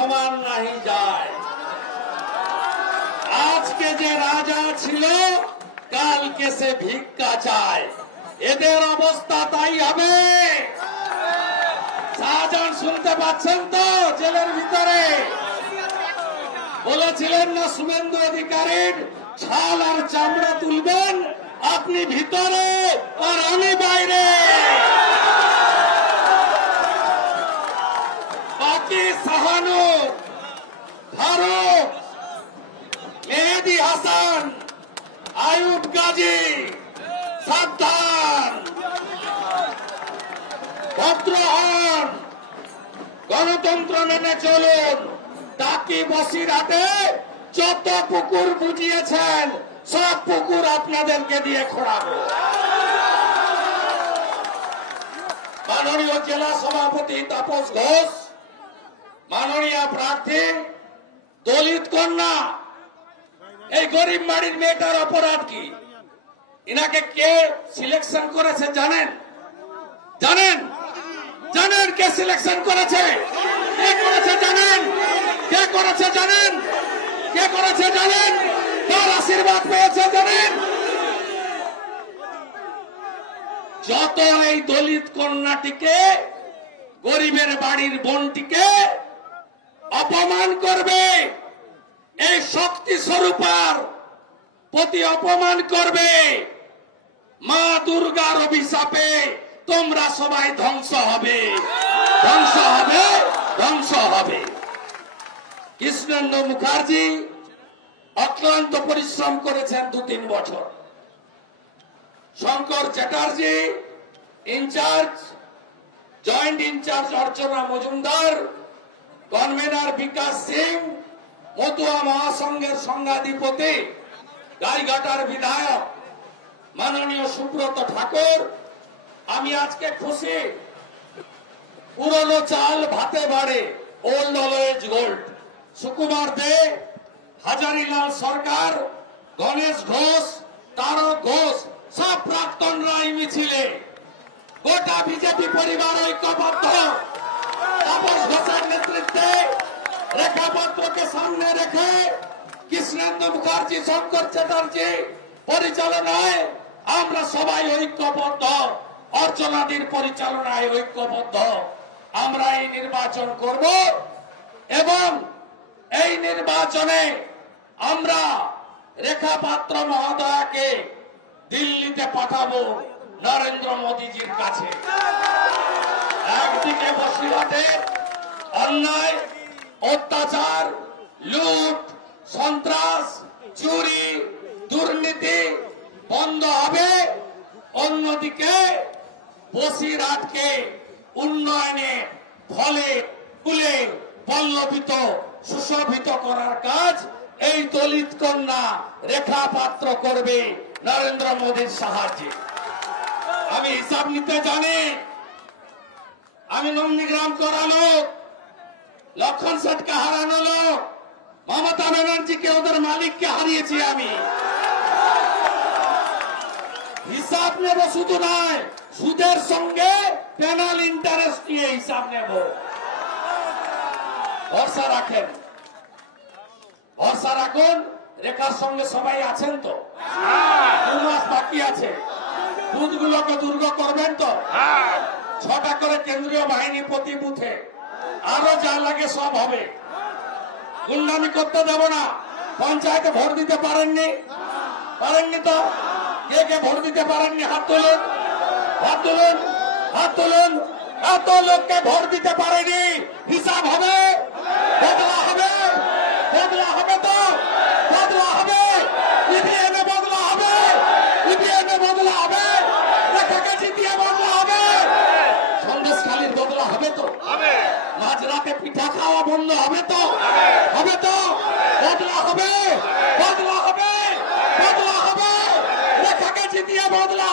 সমান নাহি যায়। আজকে যে রাজা ছিল কালকে সে ভিক্ষা চায়, এদের অবস্থা তাই হবে। শাহজাহান শুনতে পাচ্ছেন তো? জেলের ভিতরে বলেছিলেন না শুভেন্দু অধিকারীর ছাল আর চামড়া তুলবেন, আপনি ভিতরে আর আমি বাইরে। বাকি সাহানু, ফারুক, মেহেদি হাসান, আয়ুব গাজী, সাবধান, ভদ্র হন, গণতন্ত্র মেনে চলুন। টাকি বসিরহাটে যত পুকুর বুঝিয়েছেন সব পুকুর আপনাদেরকে দিয়ে খোঁড়াবো। মাননীয় জেলা সভাপতি তাপস ঘোষ, মাননীয় প্রার্থী, দলিত কন্যা, এই গরিব বাড়ির মেয়েটার অপরাধ কি? ইনাকে কে সিলেকশন করেছে জানেন? জানেন? জানেন কে সিলেকশন করেছে? কে করেছে জানেন? কে করেছে জানেন? কে করেছে জানেন? কার আশীর্বাদ পেয়েছে জানেন? যত এই দলিত কন্যাটিকে, গরিবের বাড়ির বোনটিকে অপমান করবে, এই শক্তি স্বরূপার প্রতি অপমান করবে, মা দুর্গার অভিশাপে তোমরা সবাই ধ্বংস হবে, ধ্বংস হবে, ধ্বংস হবে। কৃষ্ণেন্দু মুখার্জি অক্লান্ত পরিশ্রম করেছেন 2-3 বছর। Shankar Chatterjee incharge, joint incharge Archana Majumdar, convener Bikash Singh, Matua মহাসংঘের সংঘাধিপতি, গাইঘাটার বিধায়ক মাননীয় সুব্রত ঠাকুর। আমি আজকে খুশি, পুরনো চাল ভাতে বাড়ে, ওল্ড অলওয়েজ গোল্ড। সুকুমার দে, হাজারিলাল সরকার, গণেশ ঘোষ, তারক ঘোষ, সব প্রাক্তনরা এই মিছিলে। গোটা বিজেপি পরিবার ঐক্যবদ্ধ। তাপস ঘোষের নেতৃত্বে, রেখাপত্রকে সামনে রেখে, কৃষ্ণেন্দু মুখার্জি, শঙ্কর চ্যাটার্জি পরিচালনায় আমরা সবাই ঐক্যবদ্ধ, অর্চনাদির পরিচালনায় ঐক্যবদ্ধ। আমরা এই নির্বাচন করব এবং এই নির্বাচনে আমরা রেখাপাত্র মহোদয়কে দিল্লিতে পাঠাবো নরেন্দ্র মোদীজির কাছে। একদিকে বসিরহাটে অন্যায়, অত্যাচার, লুট, সন্ত্রাস, চুরি, দুর্নীতি বন্ধ হবে, অন্যদিকে বসিরহাটকে উন্নয়নে ফলে ফুলে পল্লবিত সুশোভিত করার কাজ এই দলিত কন্যা রেখা পাত্র করবে নরেন্দ্র মোদীর সাহায্যে। আমি হিসাব নিতে জানি। আমি নন্দীগ্রাম করা লোক, লক্ষণ শেঠকে হারানো লোক, মমতা ব্যানার্জিকে, ওদের মালিককে হারিয়েছি আমি। হিসাব নেব শুধু নয়, সুদের সঙ্গে পেনাল ইন্টারেস্ট নিয়ে হিসাব নেব। ভরসা রাখেন, ভরসা রাখুন। রেখার সঙ্গে সবাই আছেন তো? 2 মাস বাকি আছে। বুথগুলোকে দুর্গ করবেন তো? 6টা করে কেন্দ্রীয় বাহিনী প্রতি বুথে, আরো যা লাগে সব হবে। গুন্ডামি করতে দেব না। পঞ্চায়েতে ভোট দিতে পারেননি? পারেননি তো? কে কে ভোট দিতে পারেননি? হাত তুলুন, হাত তুলুন, হাত তুলুন। এত লোককে ভোট দিতে পারেনি, হিসাব হবে, বদলা হবে, বদলা হবে তো? বদলা হবে, ইভিএমে বদলা হবে, ইভিএমে বদলা হবে, রেখাকে জিতিয়ে বদলা হবে, সন্দেশখালীর বদলা হবে তো? মাঝরাতে পিঠা খাওয়া বন্ধ হবে তো? হবে তো? বদলা হবে, বদলা হবে, বদলা হবে, রেখাকে জিতিয়ে বদলা